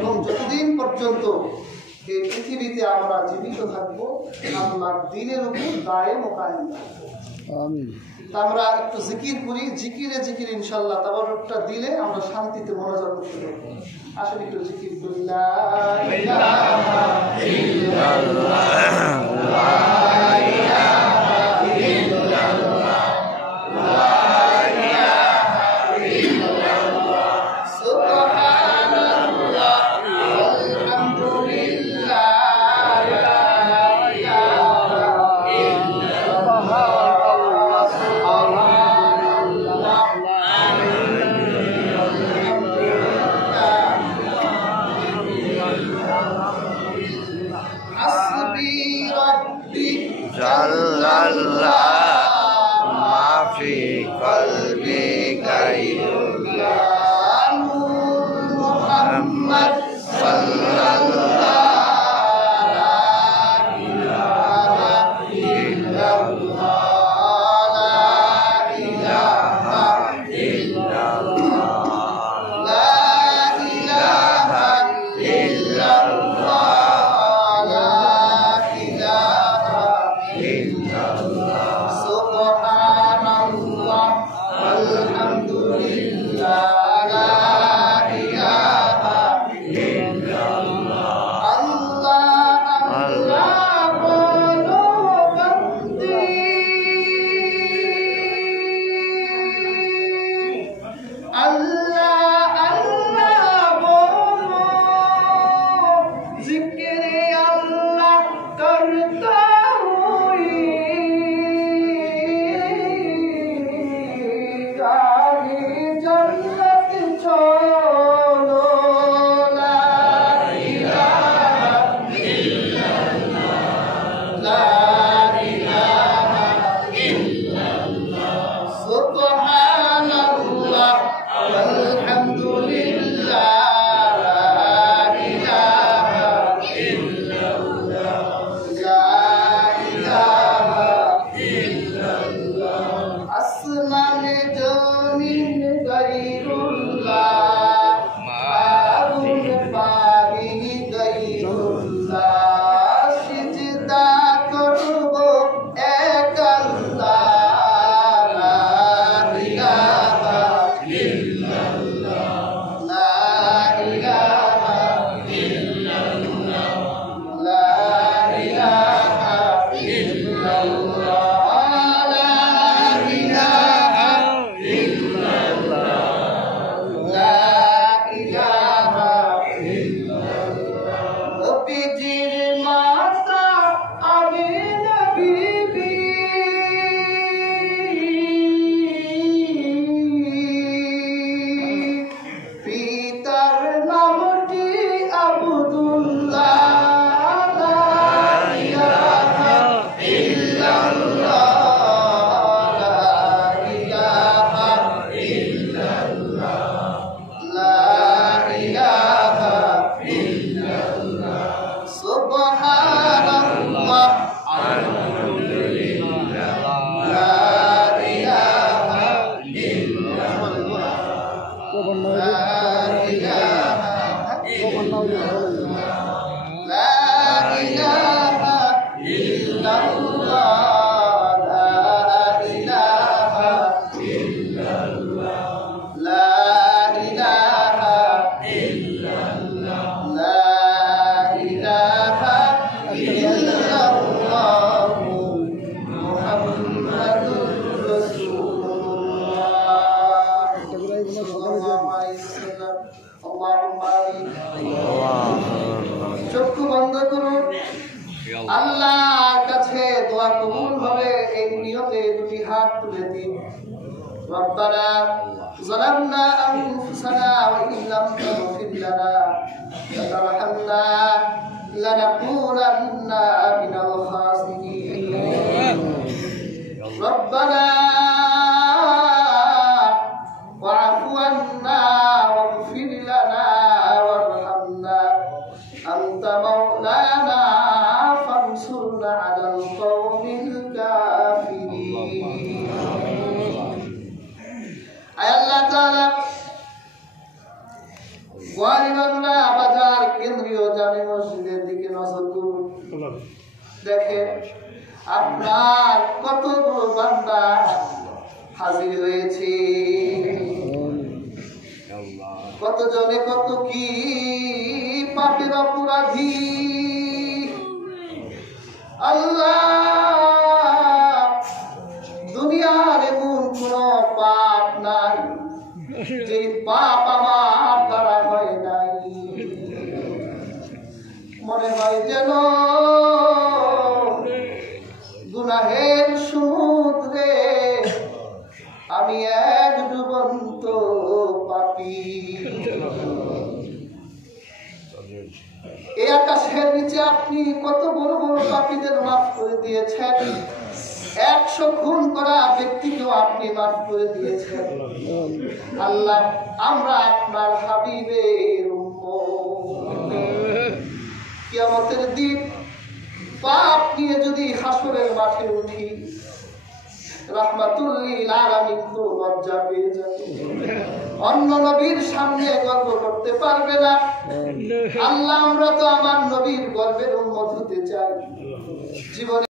এবং যতদিন পর্যন্ত এই পৃথিবীতে আমরা জীবিত থাকবো আল্লাহর দ্বীনের উপর দায়েম ও কায়েম থাকবো। আমিন। আমরা একটু জিকির করি, জিকিরে ইনশাআল্লাহ তাবারুকটা দিলে আমরা শান্তিতে মনোযোগ করতে পারবো। আসলে একটু জিকির করি, লা ইলাহা ইল্লাল্লাহ লা ইলাহা ইল্লাল্লাহ লা চক্ষু বন্ধ করুন। আল্লাহর কাছে দোয়া কবুল হবে এই নিয়তে দুটি হাত তুলে দিন। রব্বানা যালামনা আনফুসানা ওয়া ইন লাম তাগফির লানা ওয়া তারহামনা লানাকুনান্না মিনাল খাসিরিন। রব্বানা ওয়া'ফু আন্না ওয়াগফির লানা ওয়ারহামনা আনতা মাওলানা ফানসুরনা আলাল কওমিল কাফিরিন। আয় আল্লাহ তাআলা ওয়ালিমানরা বাজা জামে মসজিদের দিকে নজর করুন। দেখেন আপনার কতগুলো বান্দা হাজির হয়েছে, কতজনে কত কি পাপের অপরাধী। আল্লাহ, দুনিয়ার এমন কোন পাপ নাই যে পাপ আমার দ্বারা হয় নাই। মনে হয় যেন গুনাহের সমুদ্রে আমি এক ডুবন্ত পাপী। এই আকাশের নিচে আপনি কত বড় বড় পাপীদের মাফ করে দিয়েছেন, 100 খুন করা ব্যক্তিকেও আপনি মাফ করে দিয়েছেন। আল্লাহ, আমরা আপনার হাবিবের উম্মত। কিয়ামতের দিন পাপ নিয়ে যদি হাসরের মাঠে উঠি, রাহমাতুল লিল আলামিন তো লজ্জা পেয়ে যাবে, অন্য নবীর সামনে গর্ব করতে পারবে না। আল্লাহ, আমরা তো আমার নবীর গর্বের উম্মত হতে চাই। জীবনে